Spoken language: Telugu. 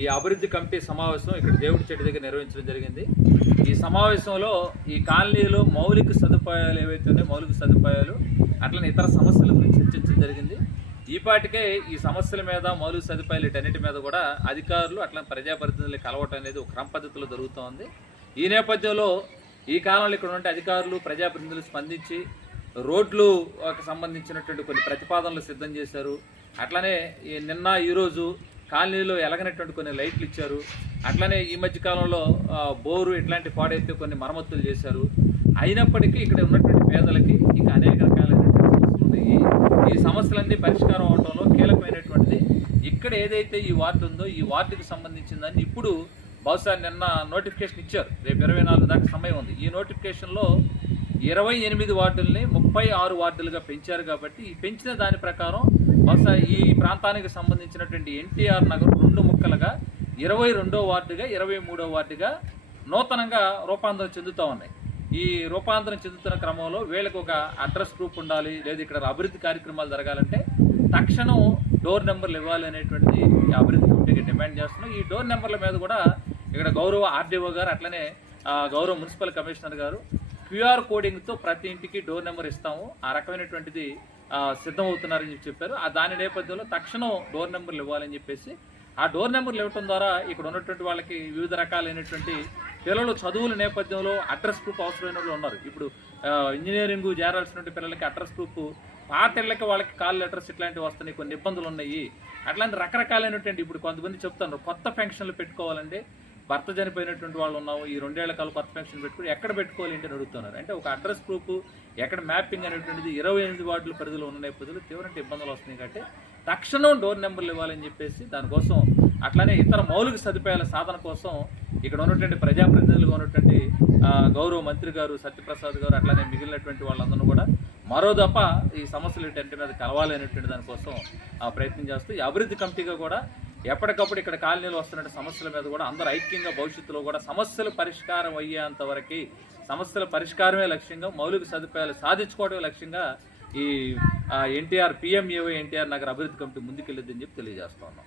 ఈ అభివృద్ధి కమిటీ సమావేశం ఇక్కడ దేవుడి చెట్టు దగ్గర నిర్వహించడం జరిగింది. ఈ సమావేశంలో ఈ కాలనీలో మౌలిక సదుపాయాలు ఏవైతే ఉన్నాయో మౌలిక సదుపాయాలు అట్లనే ఇతర సమస్యల గురించి చర్చించడం జరిగింది. ఈపాటికే ఈ సమస్యల మీద మౌలిక సదుపాయాలు వీటన్నిటి మీద కూడా అధికారులు అట్లా ప్రజాప్రతినిధులు కలవటం అనేది ఒక క్రమ పద్ధతిలో జరుగుతోంది. ఈ నేపథ్యంలో ఈ కాలంలో ఇక్కడ ఉండే అధికారులు ప్రజాప్రతినిధులు స్పందించి రోడ్లకు సంబంధించినటువంటి కొన్ని ప్రతిపాదనలు సిద్ధం చేశారు. అట్లనే నిన్న ఈరోజు కాలనీలో ఎలగనటువంటి కొన్ని లైట్లు ఇచ్చారు. అట్లనే ఈ మధ్య కాలంలో బోరు ఇట్లాంటి పాడైతే కొన్ని మరమ్మతులు చేశారు. అయినప్పటికీ ఇక్కడ ఉన్నటువంటి పేదలకి ఇంకా అనేక రకాలైనటువంటి సమస్యలు ఉన్నాయి. ఈ సమస్యలన్నీ పరిష్కారం అవడంలో కీలకమైనటువంటిది ఇక్కడ ఏదైతే ఈ వార్డు ఉందో ఈ వార్డుకి సంబంధించిందని ఇప్పుడు బహుశా నిన్న నోటిఫికేషన్ ఇచ్చారు. రేపు 24 దాకా సమయం ఉంది. ఈ నోటిఫికేషన్లో 28 వార్డుల్ని 36 వార్డులుగా పెంచారు. కాబట్టి ఈ పెంచిన దాని ప్రకారం బహుశా ఈ ప్రాంతానికి సంబంధించినటువంటి ఎన్టీఆర్ నగర్ 2 ముక్కలుగా 22వ వార్డుగా 23వ వార్డుగా నూతనంగా రూపాంతరం చెందుతూ ఉన్నాయి. ఈ రూపాంతరం చెందుతున్న క్రమంలో వీళ్ళకి ఒక అడ్రస్ ప్రూఫ్ ఉండాలి, లేదా ఇక్కడ అభివృద్ధి కార్యక్రమాలు జరగాలంటే తక్షణం డోర్ నెంబర్లు ఇవ్వాలి అనేటువంటిది ఈ అభివృద్ధి కమిటీకి డిమాండ్ చేస్తున్నాం. ఈ డోర్ నెంబర్ల మీద కూడా ఇక్కడ గౌరవ ఆర్డీఓ గారు అట్లనే గౌరవ మున్సిపల్ కమిషనర్ గారు క్యూఆర్ కోడింగ్తో ప్రతి ఇంటికి డోర్ నెంబర్ ఇస్తాము, ఆ రకమైనటువంటిది సిద్ధమవుతున్నారని చెప్పారు. దాని నేపథ్యంలో తక్షణం డోర్ నెంబర్లు ఇవ్వాలని చెప్పేసి ఆ డోర్ నెంబర్లు ఇవ్వడం ద్వారా ఇక్కడ ఉన్నటువంటి వాళ్ళకి వివిధ రకాలైనటువంటి పిల్లలు చదువుల నేపథ్యంలో అడ్రస్ ప్రూఫ్ అవసరమైన వాళ్ళు ఉన్నారు. ఇప్పుడు ఇంజనీరింగ్ చేరాల్సినటువంటి పిల్లలకి అడ్రస్ ప్రూఫ్, పాతిళ్ళకి వాళ్ళకి కాల్ లెటర్స్ ఇట్లాంటివి వస్తున్నాయి, కొన్ని ఇబ్బందులు ఉన్నాయి. అట్లాంటి రకరకాలైనటువంటి ఇప్పుడు కొంతమంది చెప్తున్నారు కొత్త ఫంక్షన్లు పెట్టుకోవాలంటే భర్త చనిపోయినటువంటి వాళ్ళు ఉన్నాము, ఈ 2 ఏళ్ల కాలం కొత్త ఫంక్షన్ పెట్టుకుని ఎక్కడ పెట్టుకోవాలి ఏంటి అని అడుగుతున్నారు. అంటే ఒక అడ్రస్ ప్రూఫ్ ఎక్కడ మ్యాపింగ్ అనేటువంటిది 28 వార్డుల పరిధిలో ఉన్న నేపథ్యంలో తీవ్రంగా ఇబ్బందులు వస్తున్నాయి. కాబట్టి తక్షణం డోర్ నెంబర్లు ఇవ్వాలని చెప్పేసి దానికోసం అట్లానే ఇతర మౌలిక సదుపాయాల సాధన కోసం ఇక్కడ ఉన్నటువంటి ప్రజాప్రతినిధులుగా ఉన్నటువంటి గౌరవ మంత్రి గారు సత్యప్రసాద్ గారు అట్లానే మిగిలినటువంటి వాళ్ళందరూ కూడా మరో దఫ ఈ సమస్యలు ఇంటి మీద కలవాలి అనేటువంటి దానికోసం ప్రయత్నం చేస్తూ ఈ అభివృద్ధి కమిటీగా కూడా ఎప్పటికప్పుడు ఇక్కడ కాలనీలు వస్తున్న సమస్యల మీద కూడా అందరూ ఐక్యంగా భవిష్యత్తులో కూడా సమస్యలు పరిష్కారం అయ్యేంత వరకు సమస్యల పరిష్కారమే లక్ష్యంగా మౌలిక సదుపాయాలు సాధించుకోవడమే లక్ష్యంగా ఈ ఎన్టీఆర్ పిఎంఏవై ఎన్టీఆర్ నగర్ అభివృద్ధి కమిటీ ముందుకెళ్ళిద్దని చెప్పి తెలియజేస్తా ఉన్నాం.